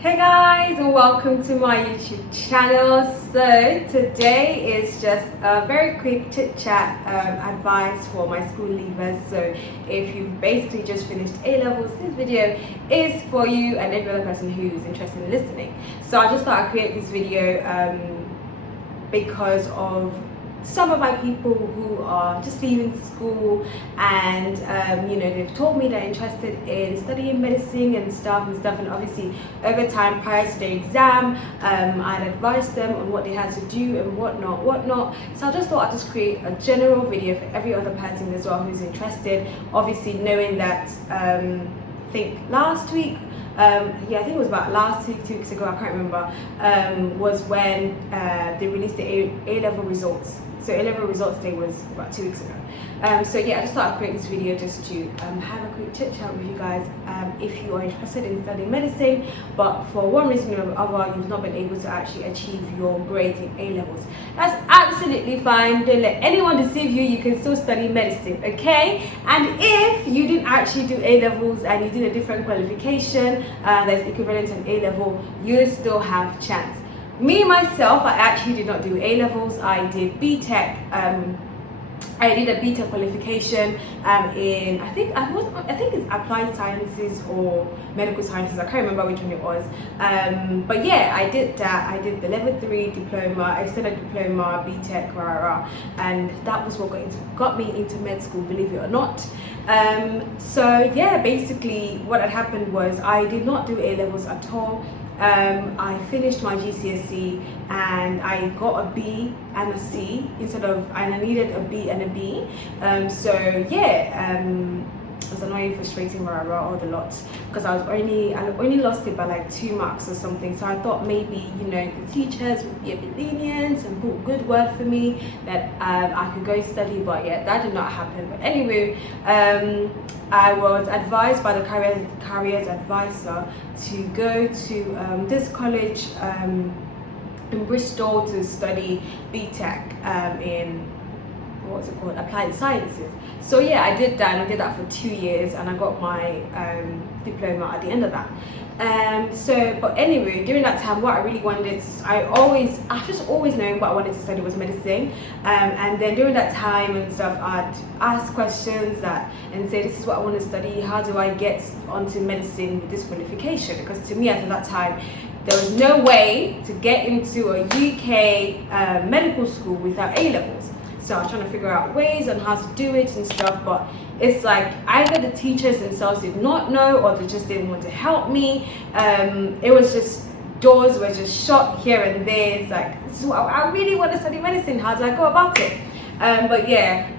Hey guys, and welcome to my YouTube channel. So today is just a very quick chit chat advice for my school leavers. So if you've basically just finished A-levels, this video is for you and every other person who's interested in listening. So I just thought I'd create this video because of some of my people who are just leaving school and they've told me they're interested in studying medicine and stuff, and obviously over time prior to the exam I'd advised them on what they had to do and whatnot. So I just thought I'd just create a general video for every other person as well who's interested, obviously knowing that I think last week, I think it was about last week, 2 weeks ago, I can't remember, was when they released the A-level results. So A-level results day was about 2 weeks ago. So yeah, I just thought I'd create this video just to have a quick chit chat with you guys if you are interested in studying medicine, but for one reason or other you've not been able to actually achieve your grades in A-levels. That's absolutely fine. Don't let anyone deceive you. You can still study medicine, okay? And if you didn't actually do A-levels and you did a different qualification that's equivalent to an A-level, you still have chance. Me myself, I actually did not do A-levels. I did BTEC. I did a BTEC qualification in I think it's applied sciences or medical sciences. I can't remember which one it was. But yeah, I did that. I did the level 3 diploma, extended diploma, BTEC, and that was what got me into med school, believe it or not. So yeah, basically what had happened was I did not do A-levels at all. I finished my GCSE and I got a B and a C and I needed a B and a B. So yeah, it was annoying, frustrating, all the lots, because I only lost it by like 2 marks or something. So I thought maybe the teachers would be a bit lenient and put a good word for me that I could go study, but yeah, that did not happen. But anyway, I was advised by the careers advisor to go to this college in Bristol to study BTEC in what's it called, applied sciences. So yeah, I did that, and I did that for 2 years, and I got my diploma at the end of that. But anyway, during that time, what I really wanted, I've just always known what I wanted to study was medicine. And then during that time and stuff, I'd ask questions and say, this is what I want to study. How do I get onto medicine with this qualification? Because to me at that time, there was no way to get into a UK medical school without A-levels. So I was trying to figure out ways on how to do it and stuff, but it's like either the teachers themselves did not know or they just didn't want to help me. It was just, doors were just shut here and there. It's like, this is what I really want to study medicine. How do I go about it? But yeah,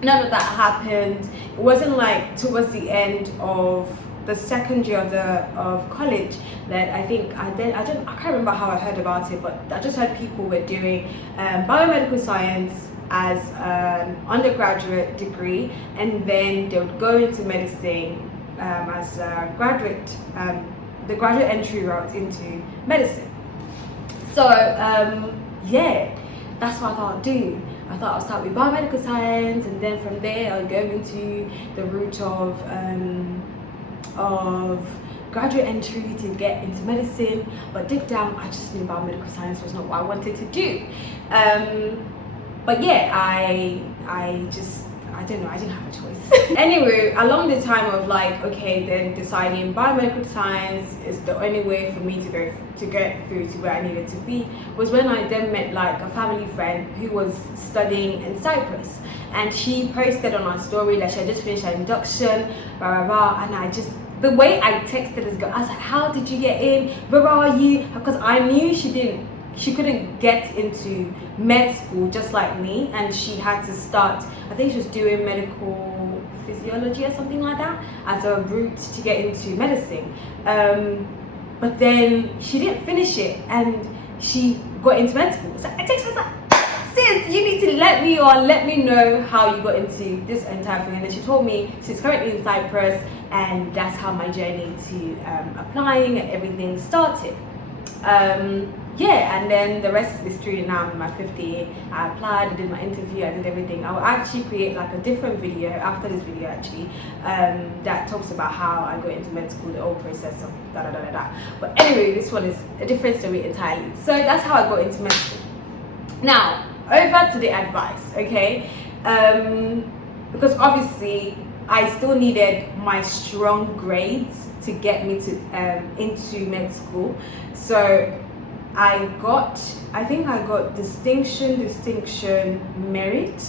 none of that happened. It wasn't like towards the end of the second year of college that I can't remember how I heard about it, but I just heard people were doing biomedical science as an undergraduate degree, and then they would go into medicine as a graduate, the graduate entry route into medicine. So yeah, that's what I thought I'd do. I thought I'd start with biomedical science, and then from there I'll go into the route of graduate entry to get into medicine. But deep down, I just knew biomedical science was not what I wanted to do. But yeah, I don't know, I didn't have a choice. Anyway, along the time of like, okay, then deciding biomedical science is the only way for me to get through to where I needed to be, was when I then met like a family friend who was studying in Cyprus, and she posted on our story that she had just finished her induction, and the way I texted this girl, I was like, how did you get in? Where are you? Because I knew she couldn't get into med school just like me, and she had to start, I think she was doing medical physiology or something like that as a route to get into medicine. But then she didn't finish it and she got into med school. So I texted her, I was like, sis, you need to let me know how you got into this entire thing. And then she told me she's currently in Cyprus, and that's how my journey to applying and everything started. yeah, and then the rest is history. Now I'm in my 50th year. I applied, I did my interview, I did everything. I will actually create like a different video after this video actually, that talks about how I got into med school, the whole process of da da da da da. But anyway, this one is a different story entirely. So that's how I got into med school. Now, over to the advice, okay? Because obviously I still needed my strong grades to get me to into med school. So I think I got distinction, merit,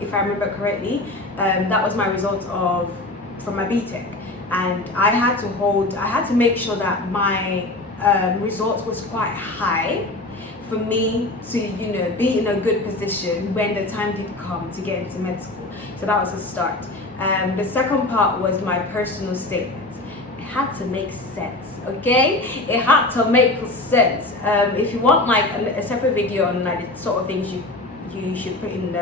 if I remember correctly. That was my result from my BTEC, and I had to make sure that my result was quite high for me to, you know, be in a good position when the time did come to get into med school. So that was the start. The second part was my personal statement. It had to make sense, okay? It had to make sense. If you want like a separate video on like the sort of things you should put in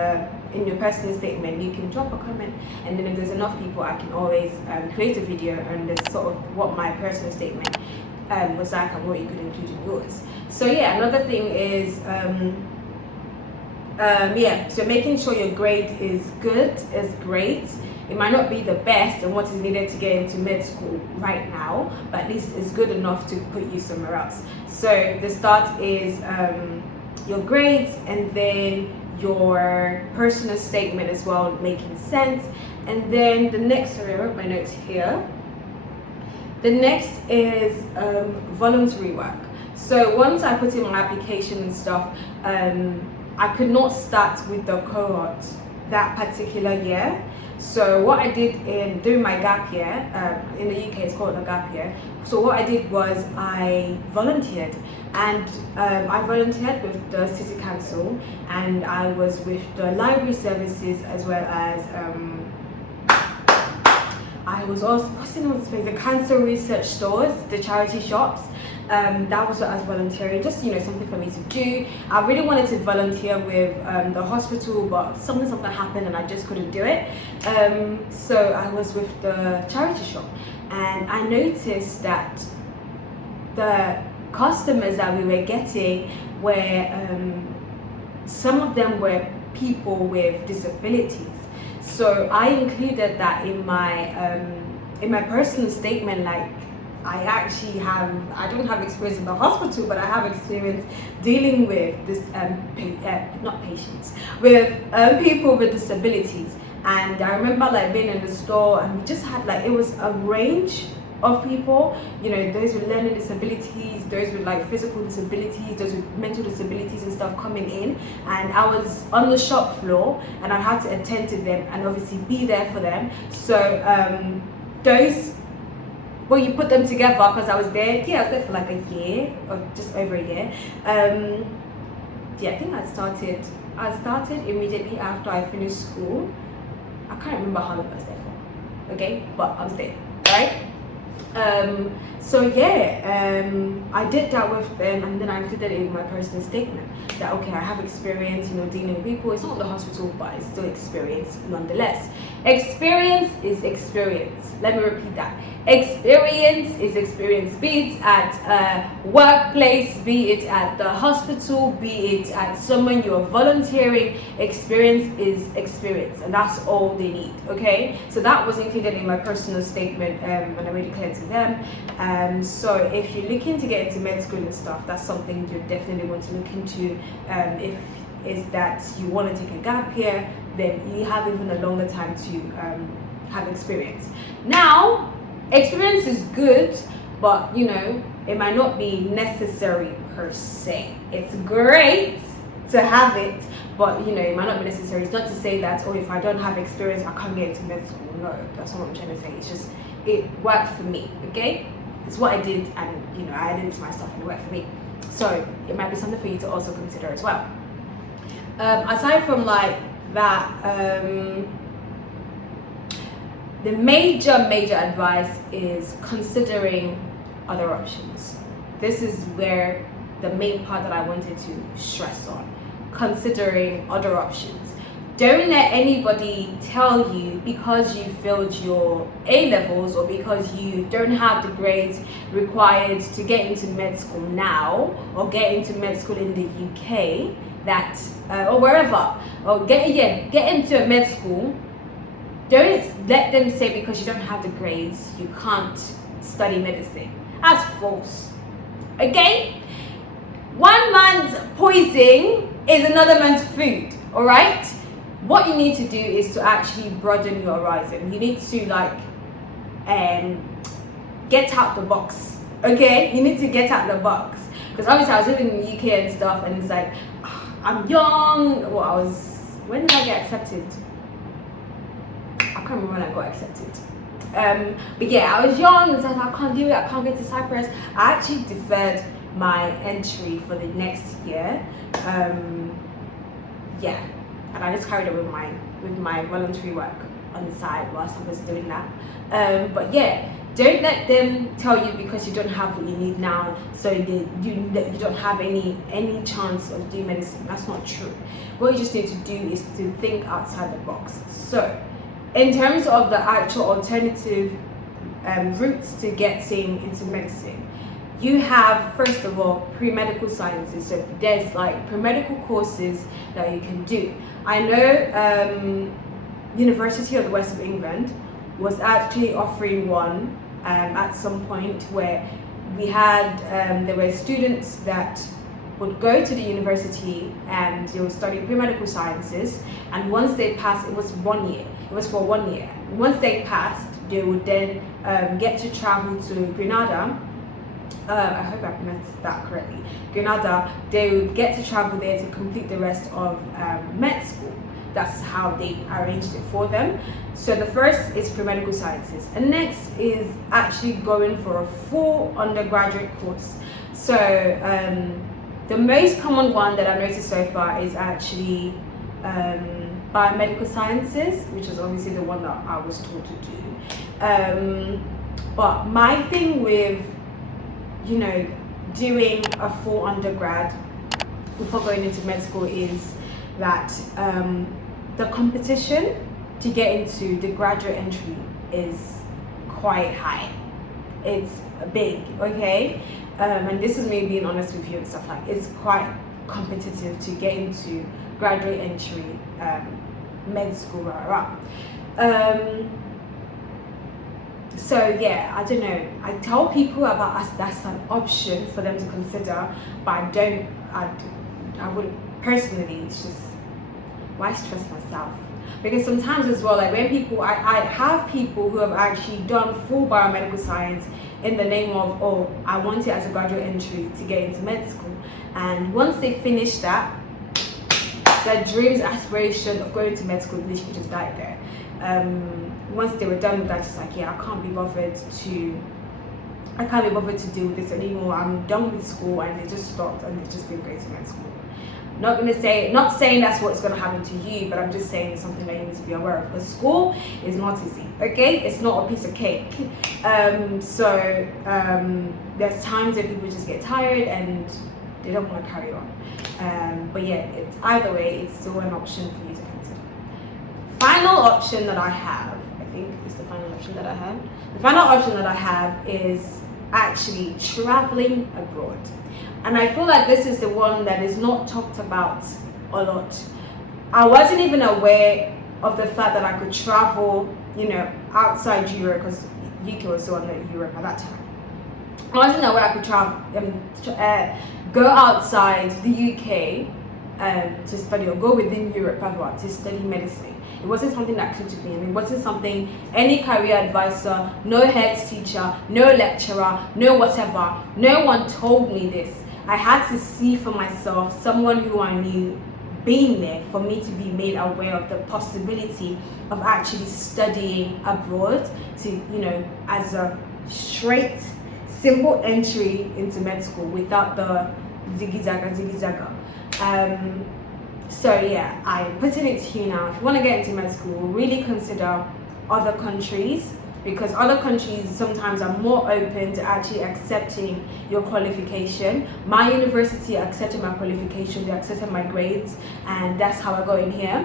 your personal statement, you can drop a comment, and then if there's enough people, I can always create a video on the sort of what my personal statement was like and what you could include in yours. So yeah, another thing is so making sure your grade is good, is great. It might not be the best and what is needed to get into med school right now, but at least it's good enough to put you somewhere else. So the start is your grades, and then your personal statement as well, making sense. And then the next, sorry, I wrote my notes here. The next is voluntary work. So once I put in my application and stuff, I could not start with the cohort that particular year. So what I did during my gap year, in the UK it's called a gap year. So what I did was I volunteered, and I volunteered with the city council, and I was with the library services, as well as I was also, what's the name of this place? The cancer research stores, the charity shops. That was what I was volunteering, just, you know, something for me to do. I really wanted to volunteer with the hospital, but something happened and I just couldn't do it. So I was with the charity shop, and I noticed that the customers that we were getting were, some of them were people with disabilities. So I included that in my personal statement, like, I don't have experience in the hospital, but I have experience dealing with this, not patients, with people with disabilities. And I remember like being in the store, and we just had like, it was a range of people, you know, those with learning disabilities, those with like physical disabilities, those with mental disabilities and stuff coming in. And I was on the shop floor, and I had to attend to them and obviously be there for them. So well, you put them together, because I was there for like a year, or just over a year. Yeah, I think I started immediately after I finished school. I can't remember how long I was there for, okay, but I was there, right? So yeah, I did that with them, and then I included it in my personal statement that, okay, I have experience, you know, dealing with people. It's not the hospital, but it's still experience nonetheless. Experience is experience. Let me repeat that. Experience is experience, be it at a workplace, be it at the hospital, be it at someone you're volunteering. Experience is experience, and that's all they need, okay? So that was included in my personal statement, and I made it clear to them. So if you're looking to get into med school and stuff, that's something you definitely want to look into. If is that you want to take a gap year, then you have even a longer time to have experience. Now, experience is good, but you know, it might not be necessary per se. It's great to have it, but you know, it might not be necessary. It's not to say that, oh, if I don't have experience, I can't get into med school. No, that's not what I'm trying to say. It's just, it worked for me, okay? It's what I did, and you know, I added it to my stuff and it worked for me. So it might be something for you to also consider as well. Aside from like that, the major advice is considering other options. This is where the main part that I wanted to stress on. Considering other options. don't let anybody tell you because you failed your A levels or because you don't have the grades required to get into med school now or get into med school in the UK that or wherever, or get into a med school. Don't let them say because you don't have the grades you can't study medicine. That's false. Okay? One man's poison is another man's food. All right? What you need to do is to actually broaden your horizon. You need to get out the box. Okay? You need to get out the box. Because obviously I was living in the UK and stuff, and it's like, I'm young. Well, when did I get accepted? I can't remember when I got accepted. But yeah, I was young and so I can't do it. I can't get to Cyprus. I actually deferred my entry for the next year. Yeah, and I just carried on with my voluntary work on the side whilst I was doing that. But yeah, don't let them tell you because you don't have what you need now, so you don't have any chance of doing medicine. That's not true. What you just need to do is to think outside the box. So in terms of the actual alternative routes to getting into medicine, you have, first of all, pre-medical sciences. So there's like pre-medical courses that you can do. I know University of the West of England was actually offering one at some point where we had, there were students that would go to the university and they would study pre-medical sciences, and once they passed, it was 1 year. It was for 1 year. Once they passed, they would then get to travel to Grenada. I hope I pronounced that correctly. Grenada, they would get to travel there to complete the rest of med school. That's how they arranged it for them. So the first is pre-medical sciences, and next is actually going for a full undergraduate course. So the most common one that I've noticed so far is actually biomedical sciences, which is obviously the one that I was taught to do. But my thing with, you know, doing a full undergrad before going into med school is that the competition to get into the graduate entry is quite high. It's big, okay? And this is me being honest with you and stuff, like it's quite competitive to get into graduate entry med school, so yeah, I don't know, I tell people about us that's an option for them to consider, but I would personally, it's just, why stress myself? Because sometimes as well, like when people, I have people who have actually done full biomedical science in the name of, oh, I want it as a graduate entry to get into med school, and once they finish that, their dreams, aspiration of going to med school literally just died there. Once they were done with that, it's like, yeah, I can't be bothered to deal with this anymore. I'm done with school, and they just stopped and they just didn't go to med school. Not saying that's what's going to happen to you, but I'm just saying it's something that you need to be aware of. Because school is not easy, okay? It's not a piece of cake. There's times that people just get tired and they don't want to carry on. But yeah, either way, it's still an option for you to consider. Final option that I have, I think is the final option that I have. The final option that I have is actually traveling abroad. And I feel like this is the one that is not talked about a lot. I wasn't even aware of the fact that I could travel, you know, outside Europe, because UK was still under Europe at that time. I wasn't aware I could travel, go outside the UK to study, or go within Europe to study medicine. It wasn't something that clicked with me, and it wasn't something any career advisor, no head teacher, no lecturer, no whatever, no one told me this. I had to see for myself, someone who I knew being there, for me to be made aware of the possibility of actually studying abroad, to, you know, as a straight, simple entry into med school without the ziggy zaga. So yeah, I'm putting it to you now. If you want to get into med school, really consider other countries, because other countries sometimes are more open to actually accepting your qualification. My university accepted my qualification, they accepted my grades, and that's how I got in here.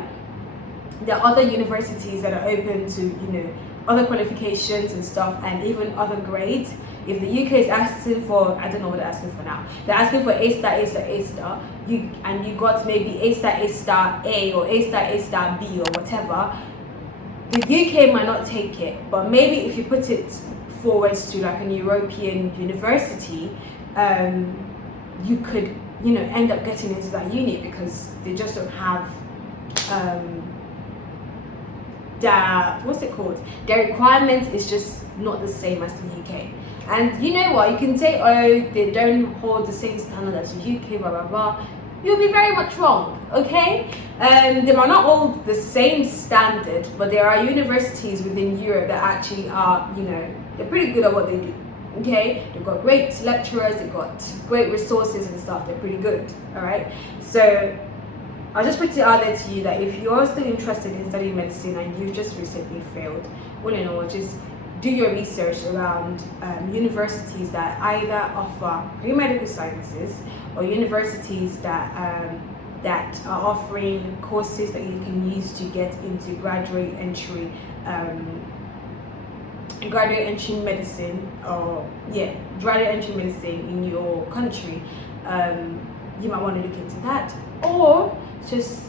there are other universities that are open to, you know, other qualifications and stuff, and even other grades. If the UK is asking for, I don't know what they're asking for now, they're asking for A star, A star, A star, and you got maybe A star A, or A star B, or whatever, the UK might not take it. But maybe if you put it forwards to like an European university, you could, you know, end up getting into that uni, because they just don't have what's it called, their requirement is just not the same as the UK. And you know what, you can say, oh, they don't hold the same standard as the UK, blah blah blah. You'll be very much wrong, okay? They might not hold the same standard, but there are universities within Europe that actually are, you know, they're pretty good at what they do, okay? They've got great lecturers, they've got great resources and stuff, they're pretty good, all right? So I'll just put it out there to you that if you're still interested in studying medicine and you've just recently failed, all in all, just do your research around universities that either offer pre-medical sciences, or universities that are offering courses that you can use to get into graduate entry medicine, or graduate entry medicine in your country. You might want to look into that, or just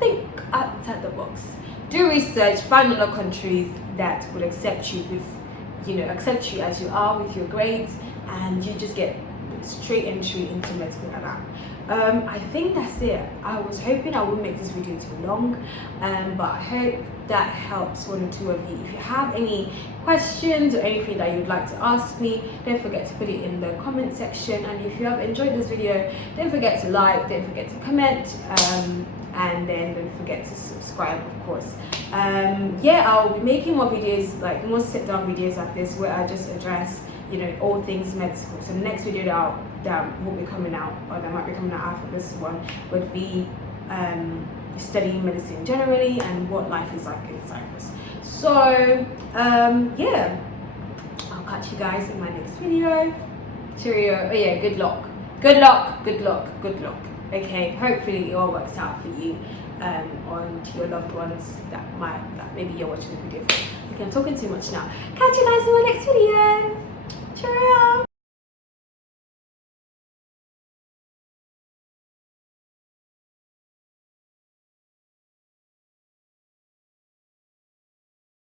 think outside the box. Do research, find other countries that would accept you with, you know, accept you as you are with your grades, and you just get straight entry into medical like that. I think that's it. I was hoping I wouldn't make this video too long, but I hope that helps one or two of you. If you have any questions or anything that you'd like to ask me, don't forget to put it in the comment section. And if you have enjoyed this video, don't forget to like, don't forget to comment, and then don't forget to subscribe, of course. I'll be making more videos, like more sit down videos like this, where I just address, you know, all things medical. So the next video that will be coming out, or that might be coming out after this one, would be studying medicine generally and what life is like in Cyprus. So I'll catch you guys in my next video. Cheerio. Oh yeah, good luck, good luck, good luck, good luck. Okay, hopefully it all works out for you, on to your loved ones that maybe you're watching the video for. Okay, I'm talking too much now. Catch you guys in my next video. Cheerio.